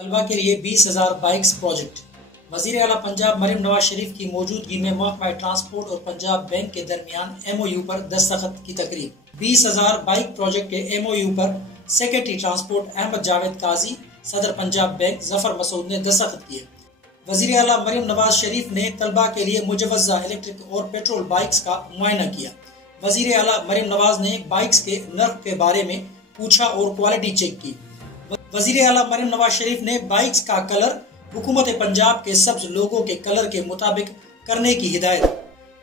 طلبہ کے لیے 20,000 بائکس پروجیکٹ۔ وزیر اعلیٰ پنجاب مریم نواز شریف کی موجودگی میں محکمہ ٹرانسپورٹ اور پنجاب بینک کے درمیان MOU پر دستخط کی تقریب۔ 20,000 بائک پروجیکٹ کے MOU پر سیکرٹری ٹرانسپورٹ احمد جاوید قاضی، صدر پنجاب بینک ظفر مسعود نے دستخط کیے۔ وزیر اعلیٰ مریم نواز شریف نے طلبہ کے لیے مجوزہ الیکٹرک اور پیٹرول بائکس کا معائنہ کیا۔ وزیر اعلیٰ مریم نواز نے بائکس کے نرخ کے بارے میں پوچھا اور کوالٹی چیک کی۔ وزیر اعلیٰ مریم نواز شریف نے بائکس کا کلر حکومت پنجاب کے سبز لوگوں کے کلر کے مطابق کرنے کی ہدایت۔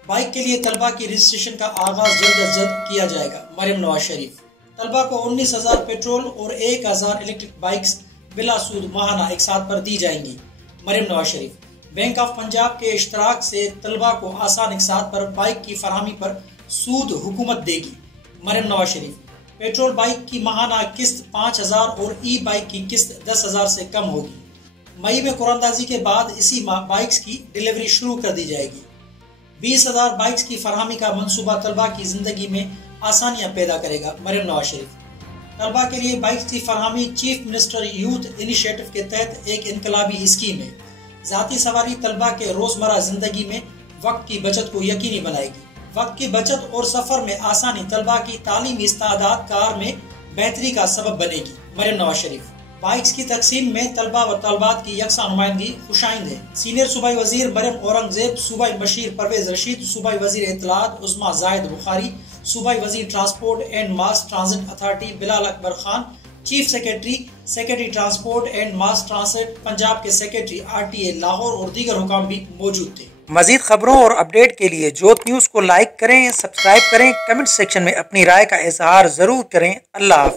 بائک کے لیے طلبہ کی رجسٹریشن کا آغاز جلد از جلد کیا جائے گا، مریم نواز شریف۔ طلبہ کو 19,000 پیٹرول اور 1,000 الیکٹرک بائکس بلا سود ماہانہ اقساط پر دی جائیں گی، مریم نواز شریف۔ بینک آف پنجاب کے اشتراک سے طلبہ کو آسان اقساط پر بائک کی فراہمی پر سود حکومت دے گی، مریم نواز شریف۔ پیٹرول بائک کی ماہانہ قسط 5,000 اور ای بائک کی قسط 10,000 سے کم ہوگی۔ مئی میں قرآن اندازی کے بعد اسی ماہ بائکس کی ڈیلیوری شروع کر دی جائے گی۔ 20,000 بائکس کی فراہمی کا منصوبہ طلبہ کی زندگی میں آسانیاں پیدا کرے گا، مریم نواز شریف۔ طلبہ کے لیے بائکس کی فراہمی چیف منسٹر یوتھ انیشیٹو کے تحت ایک انقلابی اسکیم ہے۔ ذاتی سواری طلبہ کے روزمرہ زندگی میں وقت کی بچت کو یقینی بنائے گی۔ وقت کی بچت اور سفر میں آسانی طلبہ کی تعلیمی استعداد کار میں بہتری کا سبب بنے گی، مریم نواز شریف۔ بائکس کی تقسیم میں طلبہ و طالبات کی یکساں نمائندگی خوشائند ہے۔ سینئر صوبائی وزیر مریم اورنگزیب، صوبائی مشیر پرویز رشید، صوبائی وزیر اطلاعات عظمیٰ زاہد بخاری، صوبائی وزیر transport and mass transit authority Bilal Akbar Khan, chief secretary transport and mass transit Punjab کے سیکرٹری RTA لاہور اور دیگر حکام بھی موجود تھے۔ مزید خبروں اور اپڈیٹ کے لیے جوت نیوز کو لائک کریں، سبسکرائب کریں، کمنٹ سیکشن میں اپنی رائے کا اظہار ضرور کریں۔ اللہ حافظ۔